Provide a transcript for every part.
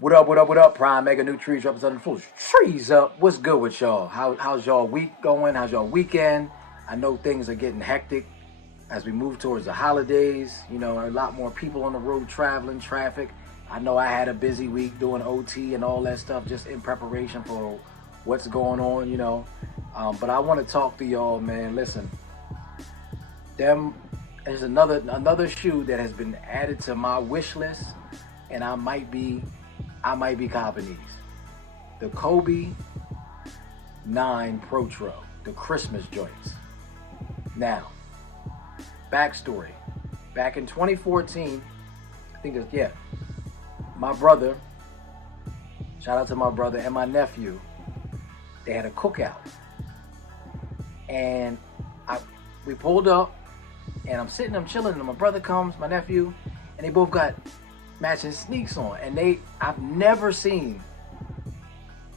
What up, what up, what up? Prime Mega New Trees representing full trees up. What's good with y'all? How's y'all week going? How's y'all weekend? I know things are getting hectic as we move towards the holidays. You know, a lot more people on the road traveling, traffic. I know I had a busy week doing OT and all that stuff just in preparation for what's going on, you know. But I want to talk to y'all, man. Listen, there's another shoe that has been added to my wish list, and I might be copping these. The Kobe 9 Protro, the Christmas joints. Now, backstory. Back in 2014, I think it's, yeah, my brother, shout out to my brother and my nephew, they had a cookout. And we pulled up, and I'm chilling, and my brother comes, my nephew, and they both got matching sneaks on, and I've never seen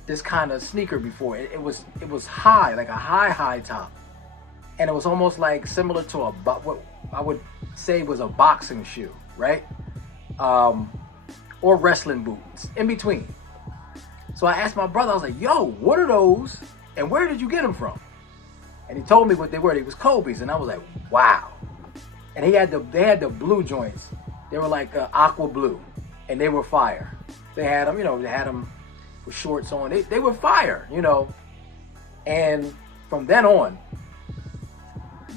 this kind of sneaker before. It was high, like a high top, and it was almost like similar to what I would say was a boxing shoe, right? Or wrestling boots, in between. So I asked my brother, I was like, yo, what are those, and where did you get them from? And he told me what they were. They was Kobe's, and I was like, wow. And they had the blue joints. They were like aqua blue, and they were fire. They had them, they had them with shorts on. They were fire, And from then on,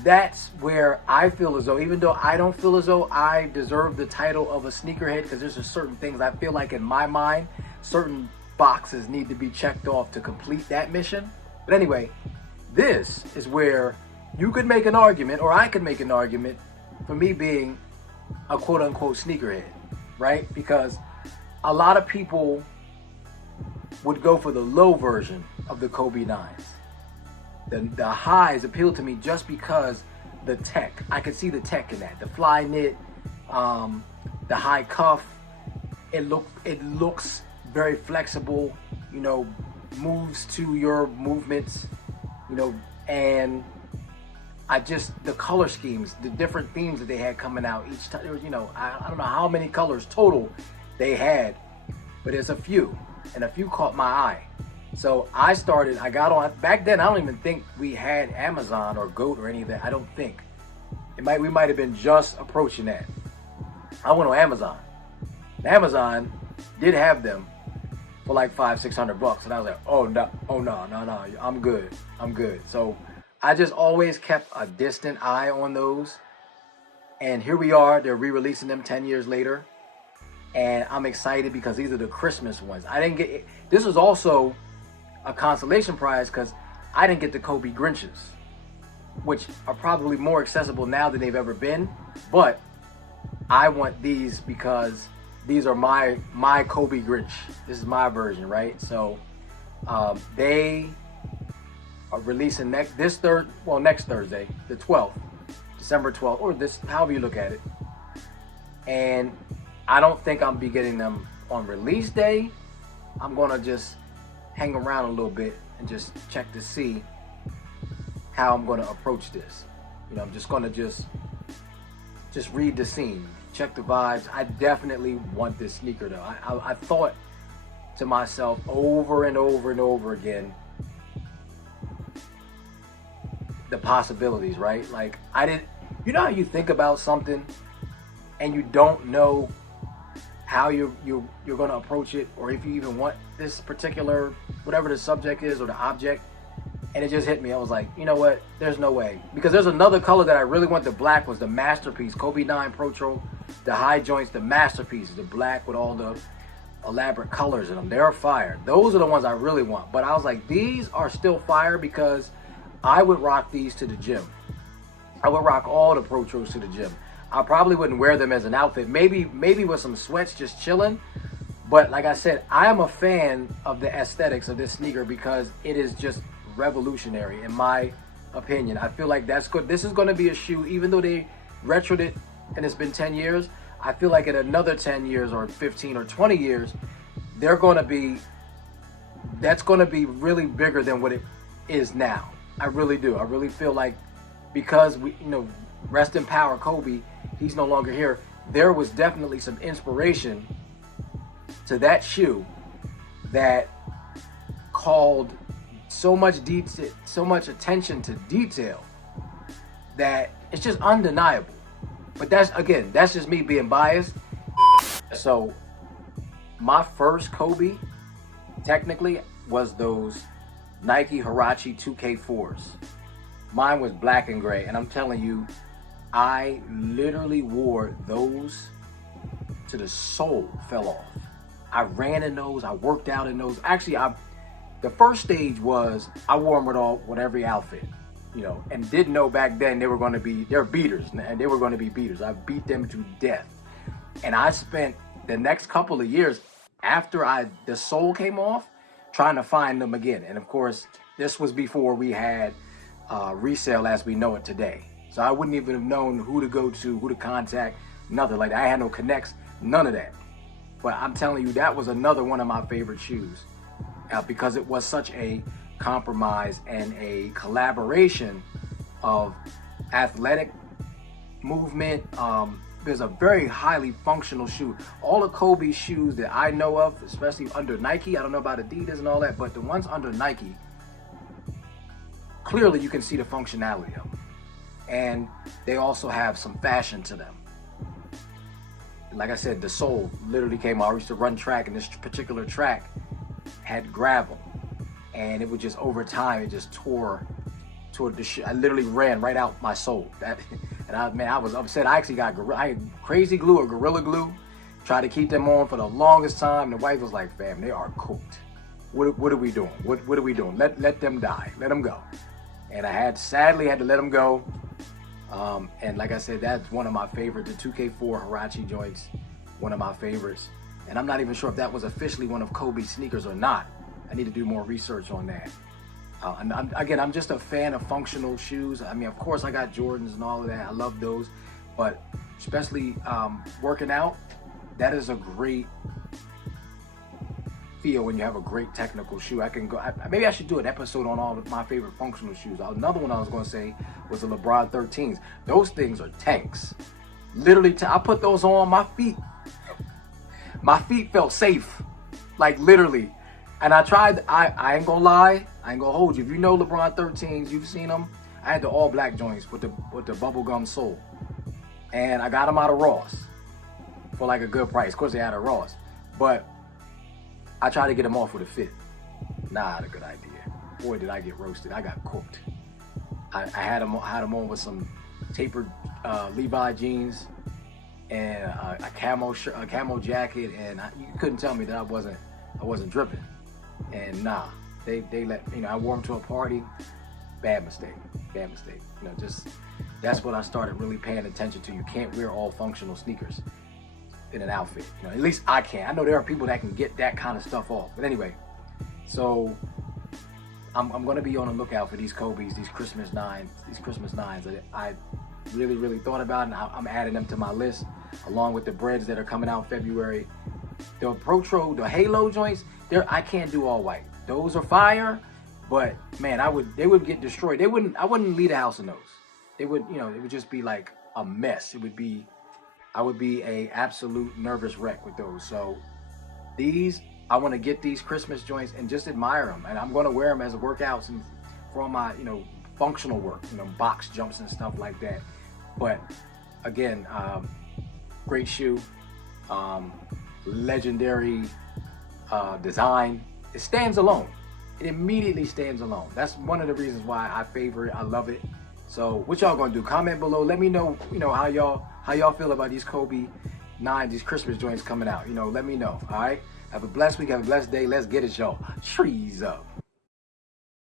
that's where I feel as though, even though I don't feel as though I deserve the title of a sneakerhead, because there's just certain things I feel like in my mind, certain boxes need to be checked off to complete that mission. But anyway, this is where you could make an argument, or I could make an argument, for me being a quote-unquote sneakerhead, right? Because a lot of people would go for the low version of the Kobe 9s. The highs appeal to me just because the tech. I could see the tech in that. The fly knit, the high cuff. It looks very flexible, moves to your movements, and the color schemes, the different themes that they had coming out each time. There was, I don't know how many colors total they had, but there's a few, and a few caught my eye. So I got on, back then I don't even think we had Amazon or GOAT or any of that. I don't think. We might have been just approaching that. I went on Amazon. Amazon did have them for like $500-600, and I was like, oh no, I'm good. So I just always kept a distant eye on those. And here we are, they're re-releasing them 10 years later. And I'm excited because these are the Christmas ones. This was also a consolation prize because I didn't get the Kobe Grinches, which are probably more accessible now than they've ever been. But I want these because these are my Kobe Grinch. This is my version, right? So they are releasing next Thursday, the 12th, December 12th, or this, however you look at it. And I don't think I'll be getting them on release day. I'm gonna just hang around a little bit and just check to see how I'm gonna approach this. I'm just gonna just read the scene, check the vibes. I definitely want this sneaker though. I thought to myself over and over and over again, the possibilities, right? Like you know how you think about something and you don't know how you're going to approach it, or if you even want this particular, whatever the subject is or the object, and it just hit me. I was like, you know what? There's no way. Because there's another color that I really want. The black was the masterpiece, Kobe 9 Protro, the high joints, the masterpiece, the black with all the elaborate colors in them. They're fire. Those are the ones I really want. But I was like, these are still fire because I would rock these to the gym. I would rock all the Protros to the gym. I probably wouldn't wear them as an outfit. Maybe with some sweats just chilling. But like I said, I am a fan of the aesthetics of this sneaker because it is just revolutionary in my opinion. I feel like that's good. This is going to be a shoe, even though they retroed it and it's been 10 years, I feel like in another 10 years or 15 or 20 years, that's going to be really bigger than what it is now. I really do. I really feel like because rest in power Kobe, he's no longer here. There was definitely some inspiration to that shoe that called so much detail, so much attention to detail, that it's just undeniable. But that's just me being biased. So my first Kobe technically was those Nike Huarache 2K4s. Mine was black and gray, and I'm telling you, I literally wore those to the sole fell off. I ran in those, I worked out in those. Actually, the first stage was I wore them with every outfit, and didn't know back then they're beaters, and they were going to be beaters. I beat them to death. And I spent the next couple of years after the sole came off trying to find them again. And of course, this was before we had resale as we know it today. So I wouldn't even have known who to go to, who to contact, nothing like that. I had no connects, none of that. But I'm telling you, that was another one of my favorite shoes because it was such a compromise and a collaboration of athletic movement. There's a very highly functional shoe. All the Kobe shoes that I know of, especially under Nike, I don't know about Adidas and all that, but the ones under Nike, clearly you can see the functionality of them. And they also have some fashion to them. Like I said, the sole literally came out. I used to run track, and this particular track had gravel, and it would just, over time, it just tore the shoe. I literally ran right out my sole. I was upset. I actually I had crazy glue or Gorilla Glue, tried to keep them on for the longest time. The wife was like, fam, they are cooked. What are we doing? What are we doing? Let them die. Let them go. And I sadly had to let them go. And like I said, that's one of my favorites, the 2K4 Huarache joints, one of my favorites. And I'm not even sure if that was officially one of Kobe's sneakers or not. I need to do more research on that. I'm just a fan of functional shoes. I mean, of course, I got Jordans and all of that. I love those. But especially working out, that is a great feel when you have a great technical shoe. Maybe I should do an episode on all of my favorite functional shoes. Another one I was going to say was the LeBron 13s. Those things are tanks. Literally, I put those on my feet. My feet felt safe, like literally. And I tried, I ain't gonna lie, I ain't gonna hold you. If you know LeBron 13s, you've seen them. I had the all black joints with the bubblegum sole. And I got them out of Ross for like a good price. Of course they had a Ross. But I tried to get them off with a fit. Not a good idea. Boy, did I get roasted. I got cooked. I had them on with some tapered Levi jeans and a camo jacket, and you couldn't tell me that I wasn't dripping. And nah, they let I wore them to a party. Bad mistake. Just that's what I started really paying attention to. You can't wear all functional sneakers in an outfit. At least I can't. I know there are people that can get that kind of stuff off. But anyway, so I'm gonna be on the lookout for these Kobe's, these Christmas 9s that I really thought about, and I'm adding them to my list along with the breads that are coming out in February. The Protro, the Halo joints, I can't do all white. Those are fire, but man, they would get destroyed. I wouldn't leave the house in those. They would, it would just be like a mess. I would be a absolute nervous wreck with those. So I want to get these Christmas joints and just admire them. And I'm going to wear them as workouts and for all my, functional work, box jumps and stuff like that. But again, great shoe, legendary design. It stands alone. It immediately stands alone. That's one of the reasons why I favor it. I love it. So what y'all gonna do? Comment below. Let me know, how y'all feel about these Kobe 9, these Christmas joints coming out. Let me know. All right. Have a blessed week. Have a blessed day. Let's get it, y'all. Trees up.